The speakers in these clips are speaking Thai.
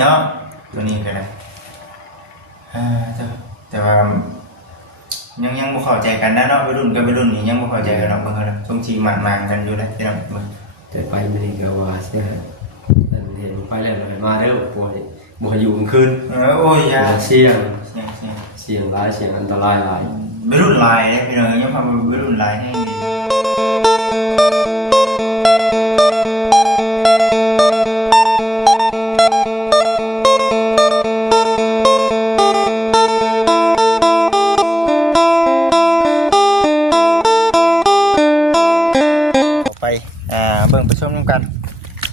เนาะตัวนี้ก็ได้แต่ว่ายังบ่เข้าใจกันนะเนาะวัยรุ่นกับวัยรุ่นนี่ยังบ่เข้าใจกันเนาะเบิ่งเฮานะสงสิหมานกันอยู่นะพี่น้องเบิ่งแต่ไปมื้อนี้ก็ว่าเสียนั่นเห็นไปแล้วเลยมาเด้อป่วยบ่ให้อยู่กลางคืนโอ้ยยาเสี่ยงหลายเสี่ยงอันตรายหลายวัยรุ่นหลายเด้พี่น้องยังพาวัยรุ่นหลายให้เบิ่งประชุมกัน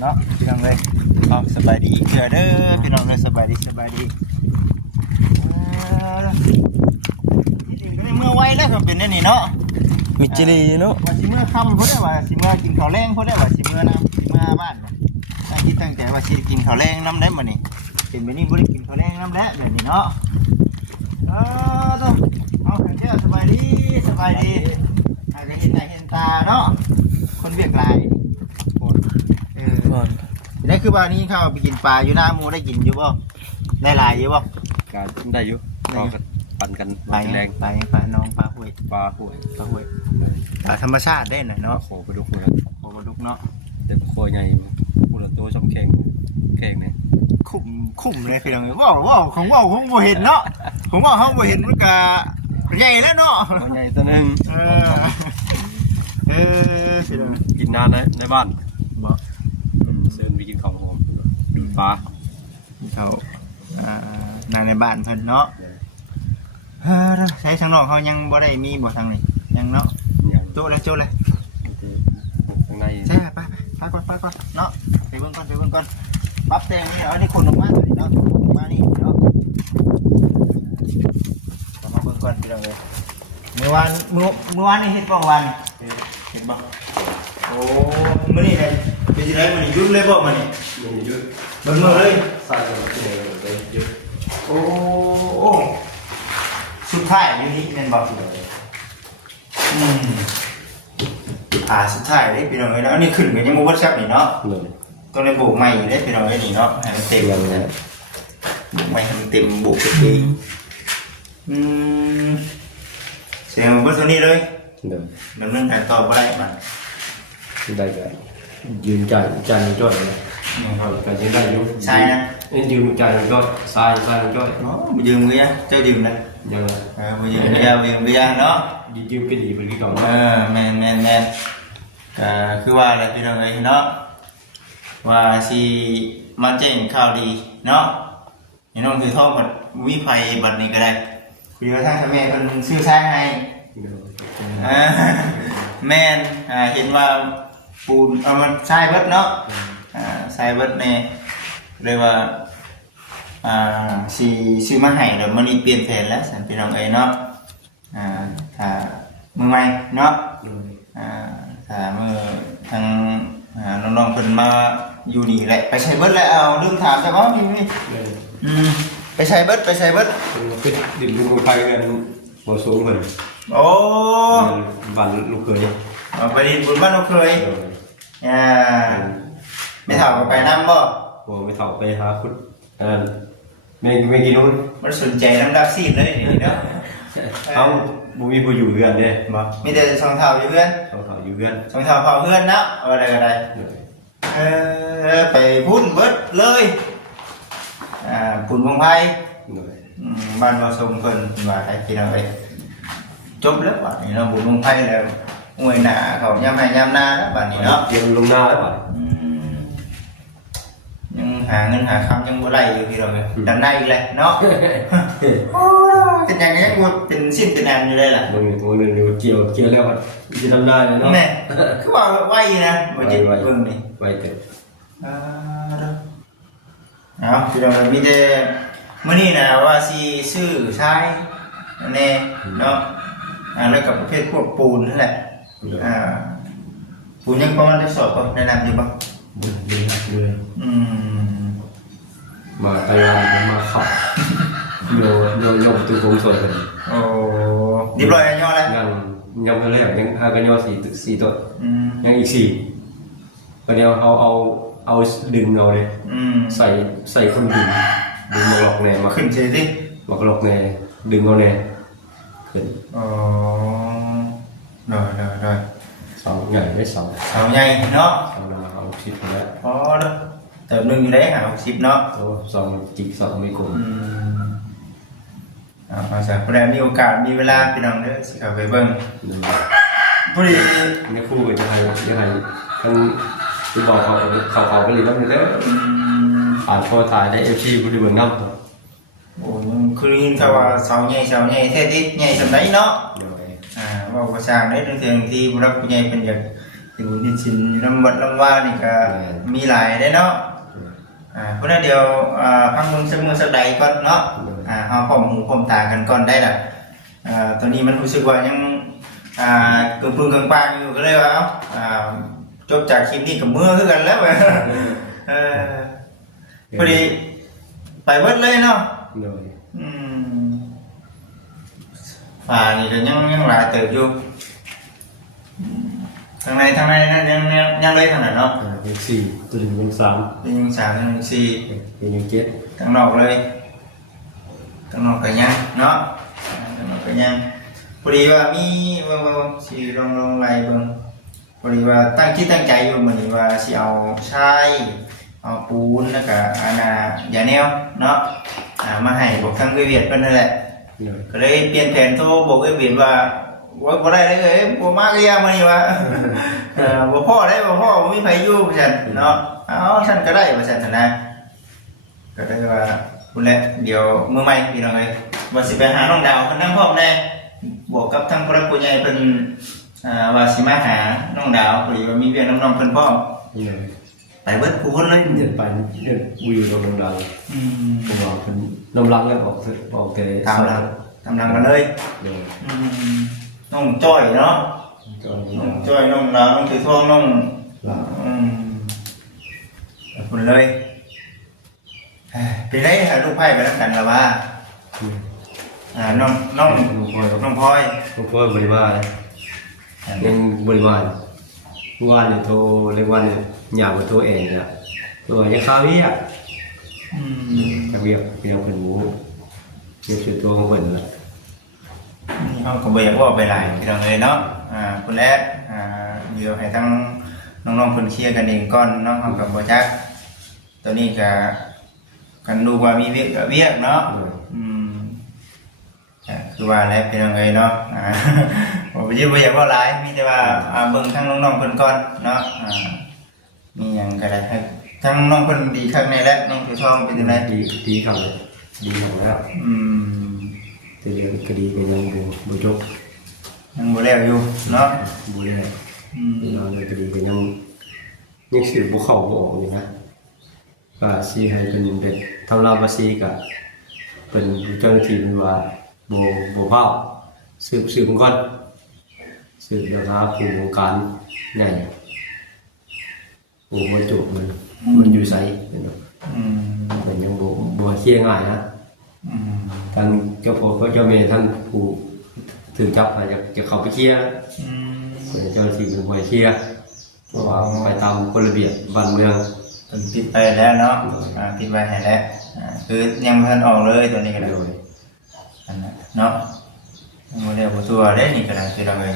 เนาะพี่น้องเลยสบายดีเด้อพี่น้องเลยสบายดีจริงๆก็ได้เมื่อไว้แล้วก็เป็นนี่เนาะมิจิลีเนาะว่าสิเมื่อค่ำเพิ่นได้ว่าสิเมื่อกินข้าวแรงเพิ่นได้ว่าสิเมื่อนะเมื่อบ้านตั้งใจว่าสิกินข้าวแรงน้ำได้มื้อนี้เป็นแบบนี้บ่ได้กินข้าวแรงน้ำแล้วแบบนี้เนาะต้องเอาเด้อสบายดีอาจจะเห็นหน้าเห็นตาเนาะคนเวียกหลายนี่คือว่านี้เข้าไปกินปลาอยู่หน้ามูได้กินอยู่บ่ได้หลายอยู่บ่การได้อยู่ก็ปั่นกันปลาแรงปลาน้องปลาห้วยปลาธรรมชาติได้หน่อยเนาะโคปลาดุกนะโคปลาดุกเนาะเด็กโคใหญ่ปูละตัวช่องแข็งเนี่ยคุ้มเลยคือยังไงว้าวของว้าวคงบ่เห็นเนาะของว้าวเขาบ่เห็นมันก็ใหญ่แล้วเนาะใหญ่ตัวนึงกินนานในบ้านบอกเชิญไปกินข้าวหอมปลาเขานานในบ้านเพิ่นเนาะใช้ทางนอกเขายังบ่ได้มีบ่ทางนี้ยังเนาะโจ้เลยทางในใช่ไปก่อนเนาะไปเบิ่งก่อนปั๊บแตงนี่เอานี่คนออกมาตัวนี้เนาะมานี่เนาะมาเบิ่งก่อนพี่น้องเลยเมื่อวานนี่เฮ็ดบ่วันเฮ็ดบ่โอ้มื้อนี้ได้เป็นจังได๋มื้อนี้หยุดเลยบ่มื้อนี้หยุดเบิ่งเลยใส่เลยหยุดโอ้สุดท้ายอยู่นี่แม่นบ่สุดท้ายเด้พี่น้องเอ้ยแล้วอันนี้ขึ้นก็ยังบ่เบิดซับนี่เนาะต้องได้โบกใหม่เด้พี่น้องเอ้ยนี่เนาะให้มันเต็มโบกใหม่ให้มันเต็มโบกเองเสียงเบิดตัวนี้เลยมันเรื่องการต่อบ่ได้มันได้ก็ยืนใจจ้อยนะการยืนได้อยู่ใช่นะยืนใจจ้อยทรายจ้อยยืมเงี้ยเจ้ายืมเลยยืมยืมเงี้ยเนาะยืมก็ดีเป็นกี่กล่องแม่นคือว่าอะไรพี่น้องเอ้ยเนาะว่าสิมาแจ้งข่าวดีเนาะนี่น้องคือท่อบัดวิภัยบัดนี้ก็ได้คุยกับทางแม่เพิ่นซื้อใช้ให้แม่นเห็นว่าปูนเอามันใช้เบิดเนาะใช้เบิดเนี่ยเลยว่าสิซื้อมาให้แล้วมันนี่เปลี่ยนแผนแล้วสันพี่น้องเอ้ยเนาะถ้ามือใหม่เนาะถ้ามือทางน้องๆเพิ่นมาอยู่นี่แหละไปใช้เบิดแล้วเอาลืมถามแต่ว่านี่ไปใช้เบิดคือดินลูกไฟกันโมสูงเหมือนโอ้บ้านลูกเคยไปดินบุญบ้านลูกเคยไม่เท่าไปน้ำบ่ไม่เท่าไปหาคุณไม่กินนู้นมันสนใจน้ำดับซีดเลยนี่เนาะเอาบุมีผู้อยู่เรือนเนี่ยมีแต่สองเท่าอยู่เรือนสองเท่าอยู่เรือนสองเท่าเผาเรือนนะอะไรก็ได้ไปพุ่นเบิดเลยปุ่นวงไพ่บ้านเราส่งเพิ่นว่าให้กินเอาไปจบแล้วป่ะนี่เราบุญวงไพ่แล้วมวยหนาเขาย่ำให้ย่ำหน้าแล้วป่ะนี่เนาะเตรียมลงหน้าแล้วป่ะยังหาเงินหาคำยังบ่ได้อยู่ที่เราเลยดำหน้าอีกเลยเนาะเป็นอย่างนี้ยังเป็นสิ้นเป็นแอนอยู่เลยล่ะมึงอยู่เกี่ยวแล้วมันจะทำได้เนาะแม่คือว่าไหวนะบ่จิตเบิ่งนี่ไหวเกิดพี่เรามีแต่มื้อนี้นะว่าสิซื้อใช้แน่เนาะแล้วกับประเภทพวกปูนนั่นแหละปูนยังประมาณได้สอบป่ะแนะนำอยู่ป่ะดีครับเลยมาตายานมาขับโยมตัวผมสวยกันโอ้เรียบร้อยแล้วย่อแล้วยังไปแล้วยังกันย่อ4ตัวยังอีก4ก็เดี๋ยวเอา เอาดึงเอาเลยใส่คนดึงมาหลอกแน่มา ขึ้นเฉยสิ มาหลอกแน่ดึงเอาแน่ขึ้น อ๋อได้ เสาใหญ่ได้เสา เสาใหญ่เนาะ เสาหนาเอาชิดแล้ว อ๋อเด้อเติมหนึ่งอยู่ได้หา60เนาะ โอ้เสาจิกเสาไม่กลม เอาจากแปลมีโอกาสมีเวลาพี่น้องเด้อสิเข้าไปเบิ่งพอดี ในคู่กันจะให้ทั้งที่บอกเขาไปเลยว่ามันเด้อผ่านโปรถ่ายได้FTบริเวณน้ำ โอ้ยังคือยินเขาว่าเสาใหญ่แท้ติใหญ่สำไดเนาะ เดี๋ยว ว่าก็สร้างได้เรื่องที่ผู้รักผู้ใหญ่เป็นอยากสิบุญที่สินลำวัดลำว่านี่ก็มีหลายได้เนาะเพราะนั้นเดี๋ยวพักสักมือสักใดก่อนเนาะเฮาพร้อมหูพร้อมตากันก่อนได้ล่ะตอนนี้มันรู้สึกว่ายังกึ่งปึ้งกึ่งปางอยู่ก็เลยว่าจบจากคลิปนี้กับมือคือกันแล้วพอดีไปเบิดเลยเนาะ เดี๋ยว ป่านี่ก็ยังหลายเติบอยู่ทางในยังเลยขนาดเนาะ เป็น4ตัวหนึ่งเป็น3 เป็นยัง3ยัง4 เป็นยัง7 ทางนอกเลยทางนอกก็ยังเนาะทางนอกก็ยังพอดีว่ามีว่าสิลองไล่เบิ่งพอดีว่าตั้งคิดตั้งใจอยู่มื้อนี้ว่าสิเอาทรายเอาปูนแล้วก็อย่าแนวเนาะมาให้บอกทางเวียดเพิ่นนั่นแหละก็เลยเปลี่ยนแผนโทรบอกเวียดว่าบ่ได้เลยบ่มาก็ยังมื้อนี้ว่าบ่พอได้บ่มีไผอยู่ว่าซั่นเนาะเอาฉันก็ได้ว่าซั่นนะก็ได้ว่าพุ่นแหละเดี๋ยวมื้อใหม่พี่น้องเอ้ยว่าสิไปหาน้องดาวเพิ่นนำพร้อมแน่บวกกับทางผู้รักผู้ใหญ่เพิ่นว่าสิมาหาน้องดาวพอดีว่ามีเวียนน้องๆเพิ่นพร้อมไปเบิดผู้คนเลย เดินไปเดินวิวลงน้ำรังผมบอกเป็นน้ำรังแล้วบอกแต่ ตามหลังมาเลย เดี๋ยว น้องจ้อยเนาะ ก็ น้องจ้อยน้องดาวน้องถือทองน้อง ลา คนเลยเป็นไรหาลูกไพ่ไปแล้วกันละว่าน้องพลอย ผมก็บริวารยังบริวารว่าเนี่ยโทรเรียกว่าเนี่ยอยากมาโทรเองเนี่ยตัวยังข้าวเวียข้าวเวียเป็นเอาเป็นหมูเกี่ยวกับตัวของเป็นละ นี่เขาก็เบียว่าไปหลายพี่น้องเลยเนาะคนแรกเดี๋ยวให้ทั้งน้องๆคนเคลียร์กันเองก่อนน้องเขากับโบจักตัวนี้ก็กันดูว่ามีเวียกเนาะคือว่าแล้วพี่น้องเลยเนาะผมไม่ใช่บ่อยากว่าหลายมีแต่ว่าเบิ่งทั้งน้องๆคนก่อนเนาะมีอย่างก็ได้ให้ทั้งน้องคนดีข้างในและน้องถือทองเป็นยังไง ดีเขาเลยดีของแล้วตัวเดียวก็ดีเป็นยังบูจบ ยังบ่แล้วอยู่เนาะ บูเลยเราเลยก็ดีเป็นยังสื่อบุเขาบออกอยู่นะก็ซีให้เป็นเด็กทำลายภาษีกับเป็นเจ้าหน้าที่เป็นว่าโบเผาสืบก่อนสืบเดี๋ยวนะผู้วงการใหญ่โอ้โหจุกมันอยู่ใสมันยังโบเคี่ยง่ายนะท่านเจ้าพ่อก็เจ้าเมย์ท่านผู้ถือจับอาจจะเข้าไปเคี่ยเจ้าหน้าที่เป็นผู้เคี่ยเพราะว่าไปตามกฎระเบียบบ้านเมืองเป็นปิดไปแล้วเนาะปิดไปให้แล้วคือยังไม่ทันออกเลยตัวนี้ก็ได้เนาะโมเดลตัวเล่นนี่ก็ได้คือเราเลย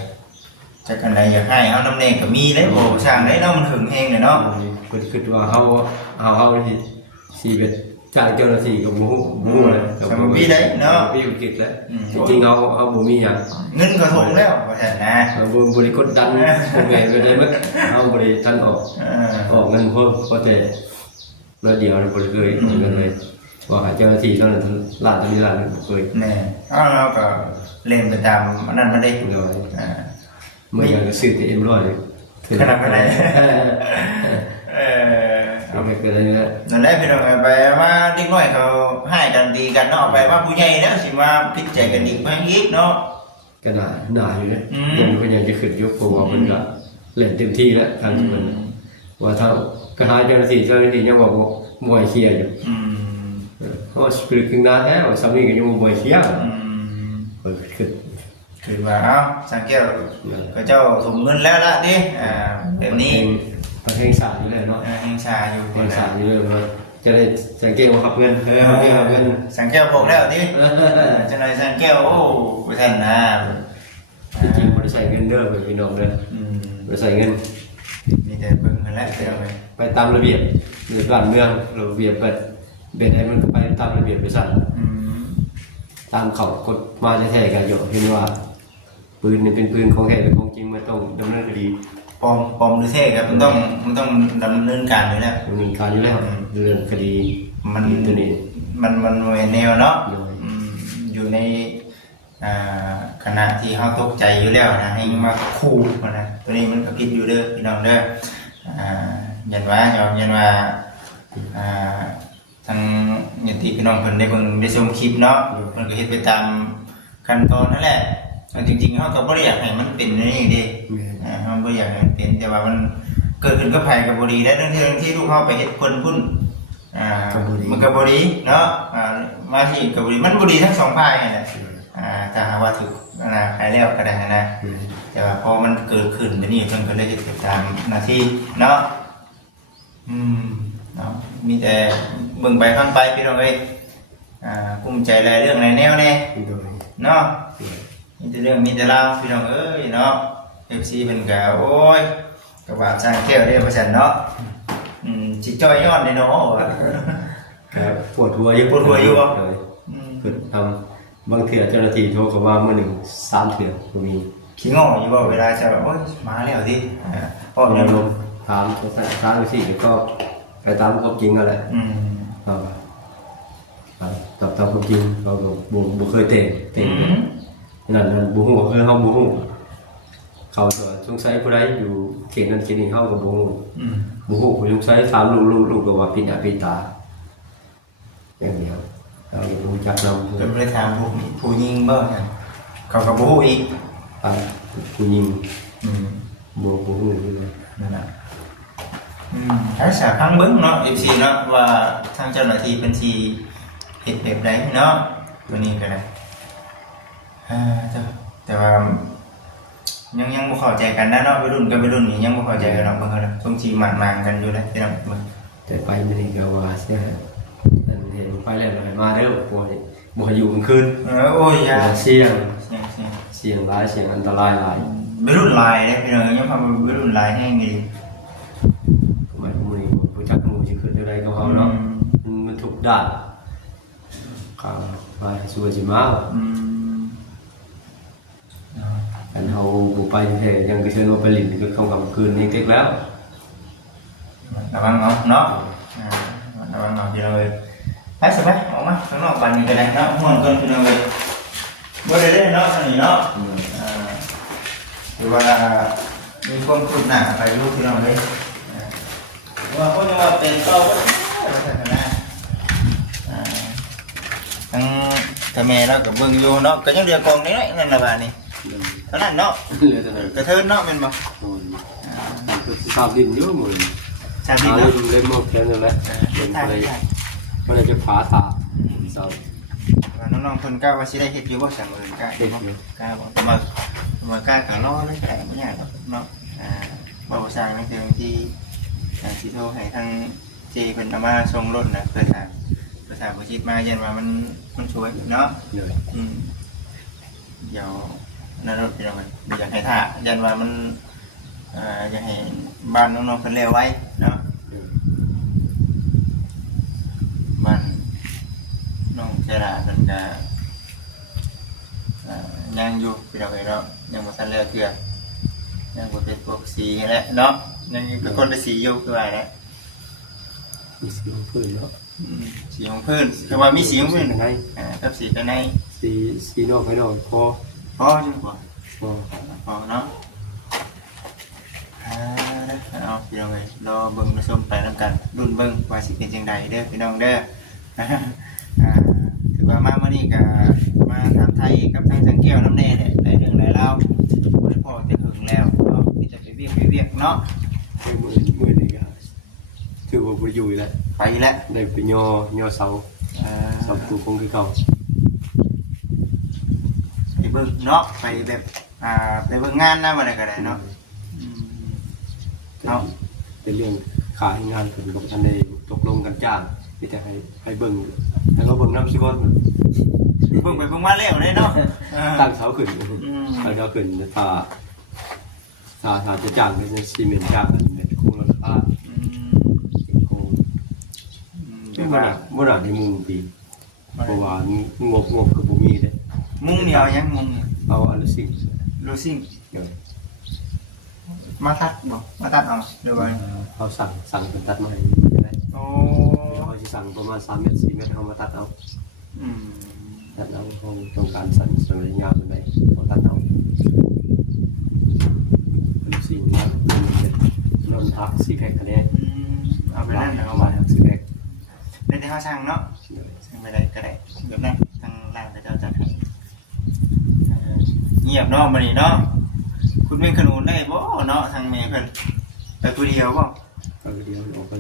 จะกันอะไรอยากให้เอาน้ำเนยก็มีเลยโอ้ช่างได้เนาะมันถึงเองเลยเนาะคือว่าเขาที่สี่เป็นจ่ายเจ้าหน้าที่กับมูเลยสมบีได้เนาะบีกิจแล้วจริงๆเขาบุมีอย่างเงินก็ทงแล้วก็แทนนะเราบริกรดันผมไงไปได้ไหมเขาบริท่านออกเงินเพิ่มก็แต่แล้วเดียวเราบริเคยเงินเลยว่าเจ้าหน้าที่เท่านั้นหลานตัวนี้หลานเคยแน่เราก็เล่นไปตามนั่นมาได้เลยเมื่อยังซื้อที่100เลยขนาดไหนเอาไปเกิดอะไรเนี่ยนั่นแหละพี่น้องไปว่าเด็กน้อยเขาให้กันดีกันเนาะไปว่าผู้ใหญ่แล้วสิมาพิจารณากันอีกพังอีกเนาะก็หนาอยู่เนี่ยยังก็ยังจะขึ้นยกโปรว่ามันก็เล่นเต็มที่แล้วทางมันว่าถ้ากระหายเจ้าหน้าที่ยังบอกว่ามวยเชียร์อยู่เพราะสปิริตขึ้นหน้าแท้สามีก็ยังมวยเชียร์คือว่าสังเกตก็เจ้าถุงเงินแล้วละดิแบบนี้ ประเทศสาอยู่เลยเนาะ เฮงชาอยู่ ประเทศสาอยู่เลยว่าจะได้สังเกตว่าขับเงินเงิน สังแก้วบอกแล้วดิจะไหนสังแก้วโอ้ไปท่านนะ จริงๆบริษัทเงินเด้อไปพี่น้องเด้อบริษัทเงิน มีแต่เบิ่งกันแล้วเดียวเลย ไปตามระเบียบหรือบ้านเมืองระเบียบเบ็ดให้มันไปตามระเบียบบริษัทตามเขากฎมาแท้ๆกันอยู่เห็นว่าปืนนี่เป็นปืนของแท้หรือของจริงมันต้องดำเนินคดี ปลอมหรือเท่ครับมันต้องดำเนินการเลยแล้ว ดำเนินการอยู่แล้วเรื่องคดีตัวนี้ มันแนวเนาะอยู่ในขณะที่เขาตกใจอยู่แล้วนะให้มาคู่นะตัวนี้มันก็ผิดอยู่เด้อพี่น้องเด้อยันว่าทางญาติพี่น้องเพิ่นได้เบิ่งได้ชมคลิปเนาะเพิ่นก็เฮ็ดไปตามขั้นตอนนั่นแหละจริงๆเขาก็บ่ได้อยากให้มันเป็นนี่เด้เขาบ่อยากให้มันเป็นแต่ว่ามันเกิดขึ้นกับไผก็บ่ดีและเรื่องที่ลูกเขาไปเฮ็ดคนพุ่นมันก็บ่ดีเนาะมาที่ก็บ่ดีมันบ่ดีทั้งสองฝ่ายนั่นแหละถ้าหากว่าถูกหายแล้วก็ได้นะแต่ว่าพอมันเกิดขึ้นแบบนี้เพิ่นก็เลยเฮ็ดไปตามหน้าที่เนาะเนาะมีแต่เบิ่งไปฟังไปพี่น้องเอ้ยภูมิใจหลายเรื่องหลายแนวแน่เนาะมีแต่เรื่องมีแต่ราวพี่น้องเอ้ยเนาะ FC เพิ่นก็โอ้ยก็ว่าสร้างแก้วได้ว่าซั่นเนาะสิจ้อยย้อนได้เนาะว่า ครับปวดหัวอยู่บ่เกิดทำบางเถื่อเจ้าหน้าที่โทรเข้ามาเมื่อหนึ่ง3 เถื่อก็มี ขี้งออยู่บ่เวลาจะแบบโอ้ยมาแล้วสิพ่อ เรา เนี่ย ลงถามไปสิแล้วก็ไปตามความจริงกันแหละตอบตามความจริงเราก็บุเคยเตะนั่นบุหูคือเขาบุหูเขาตัวสงสัยผู้ใดอยู่เขตนั้นเขตนี้เขากับบุหูสงสัยถามลูกก็ว่าปิดหน้าปิดตาอย่างเดียวเราอยู่รู้จักเรา เพิ่นไปถามผู้ยิงบ่เนี่ยเขาก็บ่ฮู้อีก ผู้ยิงบุหูเลย นั่นน่ะถ้าสาพังเบิ่งเนาะ FC เนาะว่าทางเจ้าหน้าที่เพิ่นสิเฮ็ดแบบใดเนาะตัวนี้ก็ได้แต่ว่ายังบ่เข้าใจกันนะเนาะวัยรุ่นกับวัยรุ่นนี่ยังบ่เข้าใจกันเนาะเบิ่งแล้วต้องสิหมั่นๆกันอยู่แล้วพี่น้องเบิ่ง แต่ไปไม่ได้ก็ว่าเสียเห็นไปแล้วมาเด้อบ่อยู่กลางคืน โอ้ยยาเสี่ยง เสียง หลายเสี่ยงอันตรายหลาย วัยรุ่นหลายเด้พี่น้องยังพาวัยรุ่นหลายแห้งดี หมายมือผู้จักมือสิขึ้นอะไรก็เขาเนาะมันถูกด่านก็ไปสู้สิมาอันเฮาบ่ไปแท้ยังก็เชิญว่าไปลิ้นก็เข้ากับคืนนี้เต็กแล้ว ระวังเนาะระวังที่เราเลยไปสิไปออกมาข้างนอกบ้านนี้ก็ได้เนาะห่วงกันพี่น้องเลยบ่ได้เล่นเนาะอันนี้เนาะหรือว่ามีความคืบหน้าไปลูกพี่น้องเลยว่าคนจะว่าเป็นเต้าก็ได้นะทั้งแต่แม่เรากับเบิ่งอยู่เนาะก็ยังเรียกกองนี้นั่นละบ้านนี้เท่านั้นเนาะกระเทินเนาะเป็นบ่ ชอบดินเยอะมือ ชาดินเนาะ เล่นหมดแค่นั้นแหละเป็นอะไรมันจะผาถาเสา น้องๆคนกล้าว่าสิได้เฮ็ดอยู่บ่สั่งเลยกล้าเฮ็ดบ่กล้าบ่แต่มากล้าขาล้อนั่นแหละบ่ยากหรอกเนาะบ่สร้างนั่นคือบางทีสิโทรให้ทางเจเพิ่นเอามาส่งรถน่ะเพื่อถามบ่คิดมายันว่ามันสวยเนาะเดี๋ยวนั่นรถพี่น้องอยากให้ท่ายันว่ามันอยากให้บ้านน้องๆเพิ่นแล้วไว้เนาะบ้านน้องเจราเพิ่นก็ยังอยู่พี่น้องเนาะยังบ่ทันแล้วเทื่อยังบ่เป็นพวกสีแหละเนาะยังเป็นคนละสีอยู่คือว่าแหละ มีสีของพื้นเนาะ สีของพื้นแต่ว่ามีสีของพื้นกับสีภายในสีนอกภายนอกพอจังกว่าพอเนาะเอาพี่น้องเลยรอเบิ่งมาชมไปนำกันรุ่นเบิ่งว่าสิเป็นจังใดเด้อพี่น้องเด้อถือว่ามาเมื่อนี้ก็มาถามไทยกับทางสังแก้วน้ำแน่เนี่ยได้เรื่องหลายเล่าบ่ได้พอจะถึงแล้วเนาะมีแต่ไปเวียกเนาะ มือนี่ก็ถือว่าบ่อยู่แล้ว ไปแล้ว ได้ไปย่อเสาปูคงคือเก่า ไปเบิ่งเนาะไปแบบไปเบิ่งงานนะมาได้ก็ได้เนาะแต่ เป็นเรื่องขายงานเพิ่นบ่ทันได้ตกลงกันจ้างมีแต่ให้เบิ่งแล้วก็เบิ่งนำสิก่อน เบิ่งไปเบิ่งมาแล้วเลยเนาะ ตั้งเสาขึ้นตั้งเสาขึ้นถ้าจะจ้างก็จะซีเมนต์จ้างกันเป็นโครงราคาโครงบ่น่าได้มุงปีเพราะว่างบคือบ่มีเด้ มุ้งนี่เอายังมุ้งนี่ เอาอันละสิ่ง โรซิ่ง เดี๋ยว มาตัดบ่มาตัดเอาเดี๋ยวไว้ เขาสั่งเป็นตัดใหม่ใช่ไหม โอ้ เขาจะสั่งประมาณ3 เมตร 4 เมตรเขามาตัดเอา อืม ตัดเอาเขาต้องการสั่นส่วนยาวเป็นไหนเขาตัดเอาเป็นสิ่งที่นนทักซีแพคคะแนน เอาไปนั่น เอา เอา มา มา ทักซีแพค ได้ที่เขาสั่งเนาะสั่งไปได้ก็ได้แบบนั้นทางล่างก็จะจัดให้เงียบเนาะมื้อนี้เนาะคุณเป็นขนุนได้บ่เนาะทางแม่เพิ่นไปผู้เดียวบ่ ก็เดียวออกไป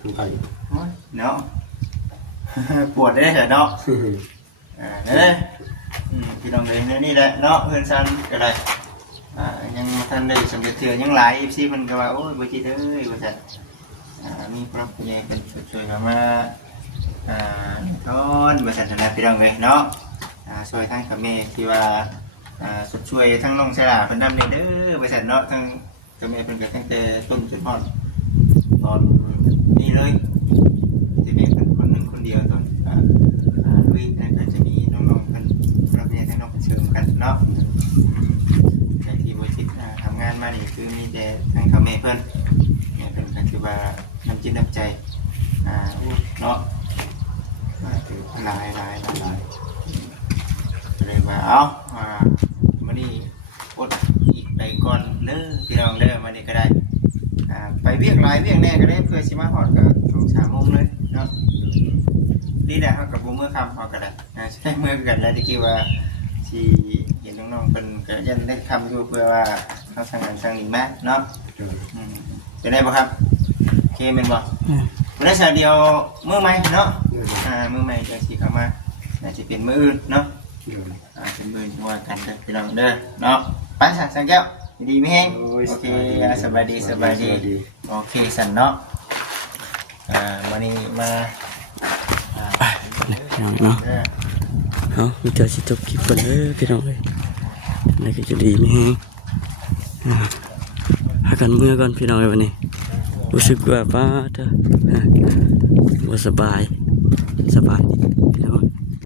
ทางไกล โอ้ยเนาะ ปวดได้เหรอเนาะเนี่ยพี่น้องเลยนี่แหละเนาะเพื่อนซันก็ได้ยังท่านได้สำเร็จเถื่อยังหลายอีซี่มันก็ว่าโอ้ยบ่จิตเอ้ยว่าซั่นมีพระผู้ใหญ่เป็นช่วยๆมาทอนว่าซั่นนะพี่น้องเลยเนาะช่วยทั้งกับแม่ที่ว่าช่วยทั้งน้องชายเพิ่นนำเด้อว่าซั่นเนาะทั้งกับแม่เพิ่นก็ตั้งแต่ต้นจนฮอดตอนนี้เลยที่แม่เป็นคนหนึงคนเดียวตอนลุยแล้วก็จะมีน้องๆเพิ่นรับเนี่ยทั้งน้องเชิญกันเนาะแต่ที่บ่จิตทำงานมานี่คือมีแต่ทั้งเขาแม่เพิ่นเนี่ยเพิ่นก็คือว่าน้ำจิตน้ำใจเนาะถือหลายเลยว่าเอามื้อนี้อดอีกไปก่อนเด้อพี่น้องเด้อมื้อนี้ก็ได้ไปเวียกหลายเวียกแน่ก็ได้เพื่อสิมาฮอดก็2-3 โมงเลยเนาะดีแหละเฮากับบ่มื้อค่ำเฮาก็ได้ใช้มื้อกันแล้วตะกี้ว่าสิเห็นน้องๆเพิ่นก็ยันได้คำอยู่เพื่อว่าเฮาสั่งนั้นสั่งนี้มาเนาะจะได้บ่ครับโอเคแม่นบ่มื้อนี้เดียวมื้อใหม่เนาะมื้อใหม่จะสิเข้ามาน่าสิเป็นมื้ออื่นเนาะเป็นมื้อว่ากันเด้อพี่น้องเด้อเนาะไปซะสังแก้วดีมั้ยแฮงโอเคสบายดีโอเคสั่นเนาะวันนี้มาเนาะเอามีเจอสิจบคลิปก่อนเลยพี่น้องเลยอะไรก็จะดีไหมฮะหากันเมื่อก่อนพี่น้องเลยวันนี้รู้สึกว่าป้าเธอว่าสบาย